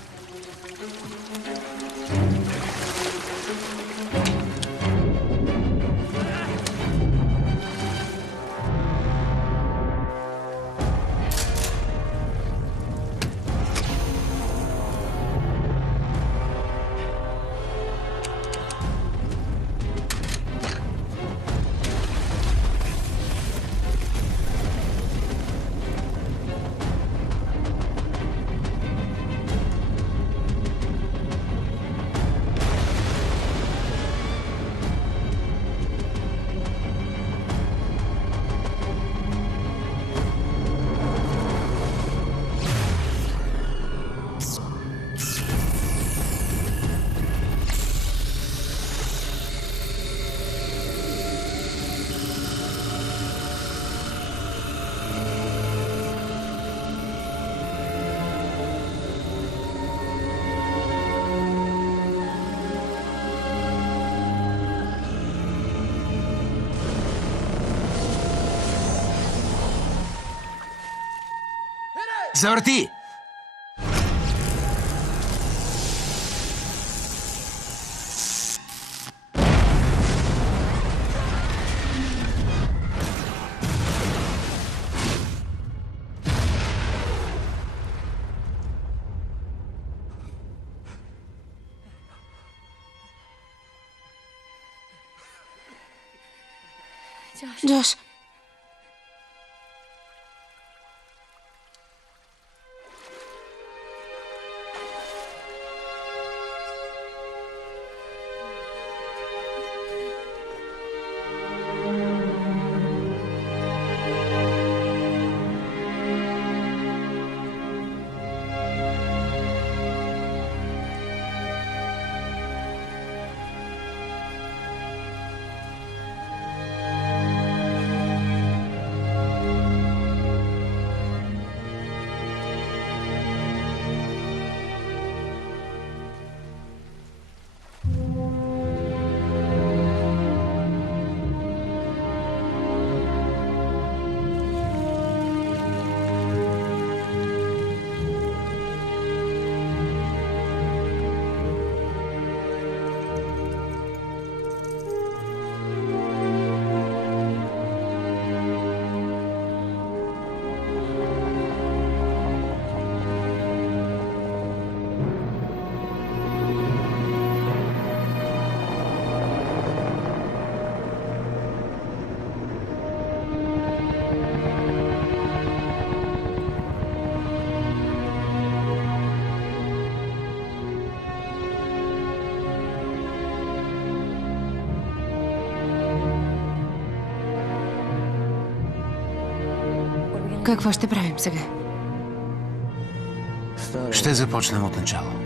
Завърти! Джош. Какво ще правим сега? Ще започнем от начало.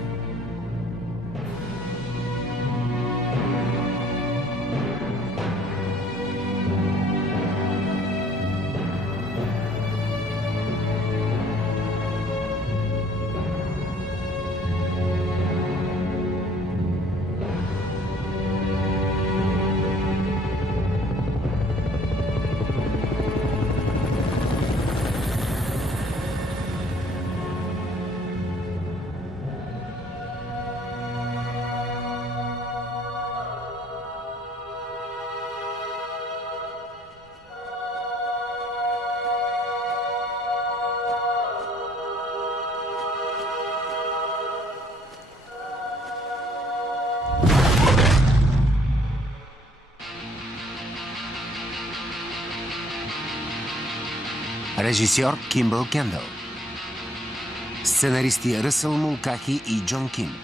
Режисьор Кимбъл Кендъл. Сценаристи Ръсъл Мулкахи и Джон Ким.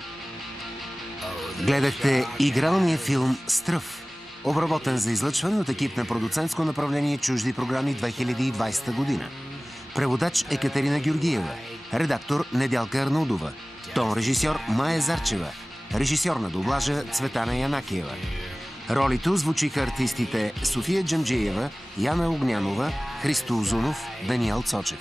Гледахте игралния филм «Стръв», обработен за излъчване от екип на продуцентско направление Чужди програми 2020 година. Преводач Екатерина Георгиева. Редактор Недялка Арнаудова. Тон режисьор Мая Зарчева. Режисьор на дублажа Цветана Янакиева. Ролите озвучиха артистите София Джамджиева, Яна Огнянова, Христо Узунов, Даниел Цочев.